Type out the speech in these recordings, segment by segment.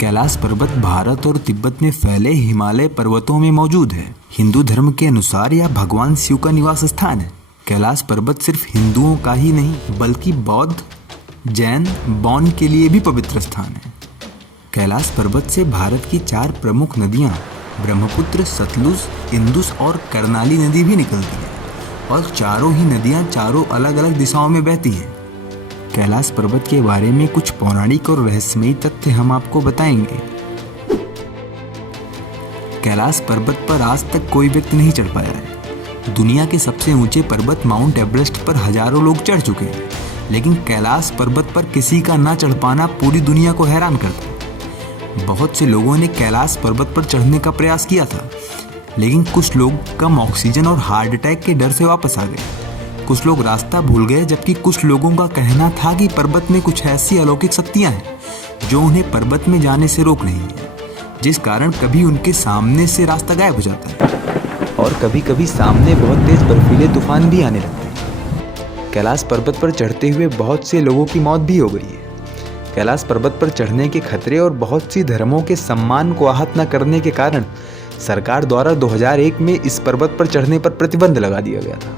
कैलाश पर्वत भारत और तिब्बत में फैले हिमालय पर्वतों में मौजूद है। हिंदू धर्म के अनुसार यह भगवान शिव का निवास स्थान है। कैलाश पर्वत सिर्फ हिंदुओं का ही नहीं बल्कि बौद्ध, जैन, बौन के लिए भी पवित्र स्थान है। कैलाश पर्वत से भारत की 4 प्रमुख नदियां ब्रह्मपुत्र, सतलुज, इंदुस और कर्नाली नदी भी निकलती है और चारों ही नदियां चारों अलग अलग दिशाओं में बहती हैं। कैलाश पर्वत के बारे में कुछ पौराणिक और रहस्यमयी तथ्य हम आपको बताएंगे। कैलाश पर्वत पर आज तक कोई व्यक्ति नहीं चढ़ पाया है। दुनिया के सबसे ऊंचे पर्वत माउंट एवरेस्ट पर हजारों लोग चढ़ चुके हैं, लेकिन कैलाश पर्वत पर किसी का ना चढ़ पाना पूरी दुनिया को हैरान करता है। बहुत से लोगों ने कैलाश पर्वत पर चढ़ने का प्रयास किया था, लेकिन कुछ लोग कम ऑक्सीजन और हार्ट अटैक के डर से वापस आ गए। कुछ लोग रास्ता भूल गए, जबकि कुछ लोगों का कहना था कि पर्वत में कुछ ऐसी अलौकिक शक्तियां हैं जो उन्हें पर्वत में जाने से रोक रही हैं, जिस कारण कभी उनके सामने से रास्ता गायब हो जाता है और कभी कभी सामने बहुत तेज बर्फीले तूफान भी आने लगते हैं। कैलाश पर्वत पर चढ़ते हुए बहुत से लोगों की मौत भी हो गई है। कैलाश पर्वत पर चढ़ने के खतरे और बहुत सी धर्मों के सम्मान को आहत न करने के कारण सरकार द्वारा 2001 में इस पर्वत पर चढ़ने पर प्रतिबंध लगा दिया गया था।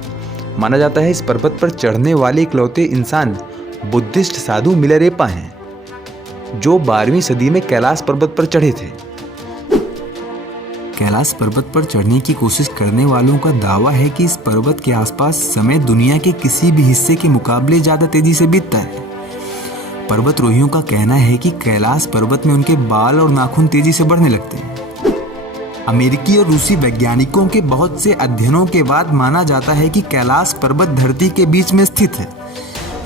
माना जाता है इस पर्वत पर चढ़ने वाले इकलौते इंसान बुद्धिस्ट साधु मिलारेपा हैं, जो 12वीं सदी में कैलाश पर्वत पर चढ़े थे। कैलाश पर्वत पर चढ़ने की कोशिश करने वालों का दावा है कि इस पर्वत के आसपास समय दुनिया के किसी भी हिस्से के मुकाबले ज्यादा तेजी से बीतता है। पर्वतारोहियों का कहना है कि कैलाश पर्वत में उनके बाल और नाखून तेजी से बढ़ने लगते हैं। अमेरिकी और रूसी वैज्ञानिकों के बहुत से अध्ययनों के बाद माना जाता है कि कैलाश पर्वत धरती के बीच में स्थित है,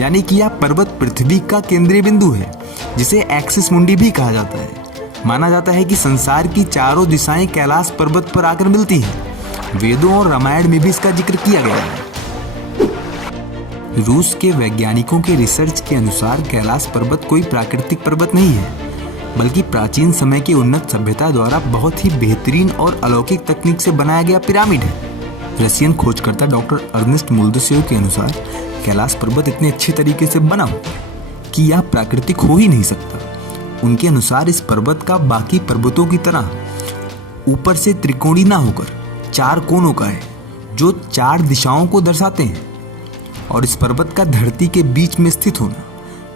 यानी कि यह पर्वत पृथ्वी का केंद्रीय बिंदु है, जिसे एक्सिस मुंडी भी कहा जाता है। माना जाता है कि संसार की चारों दिशाएं कैलाश पर्वत पर आकर मिलती हैं। वेदों और रामायण में भी इसका जिक्र किया गया है। रूस के वैज्ञानिकों के रिसर्च के अनुसार कैलाश पर्वत कोई प्राकृतिक पर्वत नहीं है, बल्कि प्राचीन समय की उन्नत सभ्यता द्वारा बहुत ही बेहतरीन और अलौकिक तकनीक से बनाया गया पिरामिड है। रशियन खोजकर्ता डॉक्टर अर्नेस्ट मोल्दसेव के अनुसार कैलाश पर्वत इतने अच्छे तरीके से बना हुआ है कि यह प्राकृतिक हो ही नहीं सकता। उनके अनुसार इस पर्वत का बाकी पर्वतों की तरह ऊपर से त्रिकोणी ना होकर 4 कोनों का है, जो 4 दिशाओं को दर्शाते हैं, और इस पर्वत का धरती के बीच में स्थित होना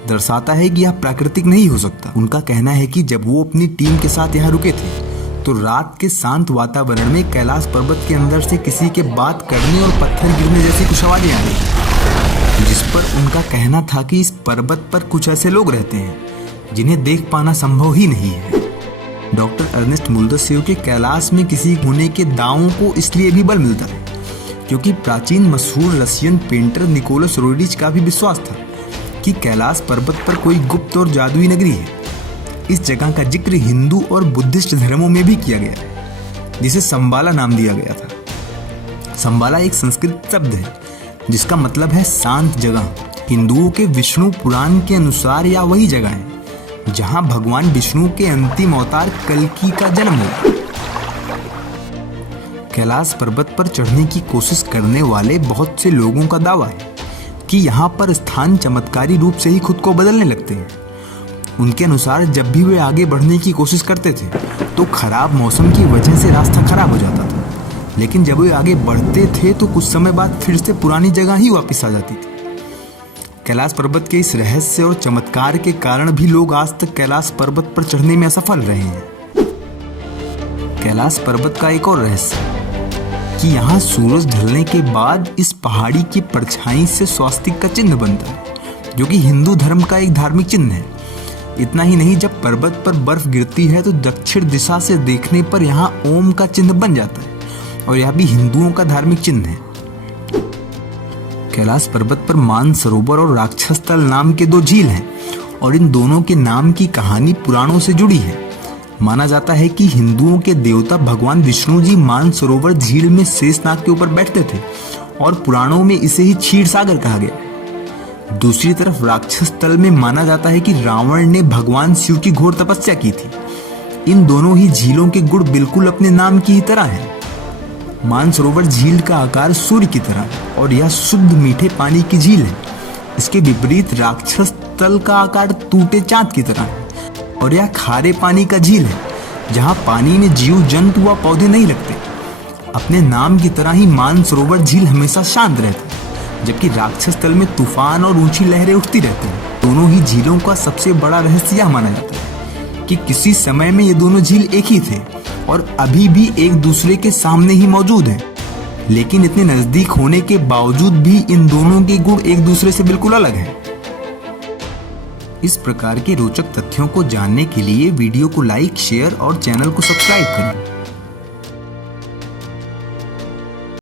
दर्शाता है कि यह प्राकृतिक नहीं हो सकता। उनका कहना है कि जब वो अपनी टीम के साथ यहाँ रुके थे तो रात के शांत वातावरण में कैलाश पर्वत के अंदर से किसी के बात करने और पत्थर गिरने जैसी कुछ आवाजें आ रही, जिस पर उनका कहना था कि इस पर्वत पर कुछ ऐसे लोग रहते हैं जिन्हें देख पाना संभव ही नहीं है। डॉक्टर अर्नेस्ट मोल्दसेव के कैलाश में किसी होने के दावों को इसलिए भी बल मिलता है क्योंकि प्राचीन मशहूर रशियन पेंटर निकोलस रोडिच का भी विश्वास था कि कैलाश पर्वत पर कोई गुप्त और जादुई नगरी है। इस जगह का जिक्र हिंदू और बुद्धिस्ट धर्मों में भी किया गया है, जिसे संबाला नाम दिया गया था। संबाला एक संस्कृत शब्द है जिसका मतलब है शांत जगह। हिंदुओं के विष्णु पुराण के अनुसार यह वही जगह है जहां भगवान विष्णु के अंतिम अवतार कल्कि का जन्म हुआ। कैलाश पर्वत पर चढ़ने की कोशिश करने वाले बहुत से लोगों का दावा है कि यहाँ पर स्थान चमत्कारी रूप से ही खुद को बदलने लगते हैं। उनके अनुसार जब भी वे आगे बढ़ने की कोशिश करते थे तो खराब मौसम की वजह से रास्ता खराब हो जाता था, लेकिन जब वे आगे बढ़ते थे तो कुछ समय बाद फिर से पुरानी जगह ही वापस आ जाती थी। कैलाश पर्वत के इस रहस्य और चमत्कार के कारण भी लोग आज तक कैलाश पर्वत पर चढ़ने में असफल रहे हैं। कैलाश पर्वत का एक और रहस्य कि यहाँ सूरज ढलने के बाद इस पहाड़ी की परछाई से स्वास्तिक का चिन्ह बनता है, जो कि हिंदू धर्म का एक धार्मिक चिन्ह है। इतना ही नहीं, जब पर्वत पर बर्फ गिरती है तो दक्षिण दिशा से देखने पर यहाँ ओम का चिन्ह बन जाता है और यह भी हिंदुओं का धार्मिक चिन्ह है। कैलाश पर्वत पर मानसरोवर और राक्षस तल नाम के 2 झील हैं और इन दोनों के नाम की कहानी पुराणों से जुड़ी है। माना जाता है कि हिंदुओं के देवता भगवान विष्णु जी मानसरोवर झील में शेषनाग के ऊपर बैठते थे और पुराणों में इसे ही क्षीर सागर कहा गया। दूसरी तरफ राक्षस तल में माना जाता है कि रावण ने भगवान शिव की घोर तपस्या की थी। इन दोनों ही झीलों के गुण बिल्कुल अपने नाम की ही तरह हैं। मानसरोवर झील का आकार सूर्य की तरह है और यह शुद्ध मीठे पानी की झील है। इसके विपरीत राक्षस तल का आकार टूटे चांद की तरह है और यह खारे पानी का झील है जहाँ पानी में जीव जंतु व पौधे नहीं लगते। अपने नाम की तरह ही मानसरोवर झील हमेशा शांत रहता है, जबकि राक्षस तल में तूफान और ऊंची लहरें उठती रहती हैं। दोनों ही झीलों का सबसे बड़ा रहस्य यह माना जाता है कि किसी समय में ये दोनों झील एक ही थे और अभी भी एक दूसरे के सामने ही मौजूद हैं। लेकिन इतने नजदीक होने के बावजूद भी इन दोनों के गुण एक दूसरे से बिल्कुल अलग हैं। इस प्रकार के रोचक तथ्यों को जानने के लिए वीडियो को लाइक, शेयर और चैनल को सब्सक्राइब करें।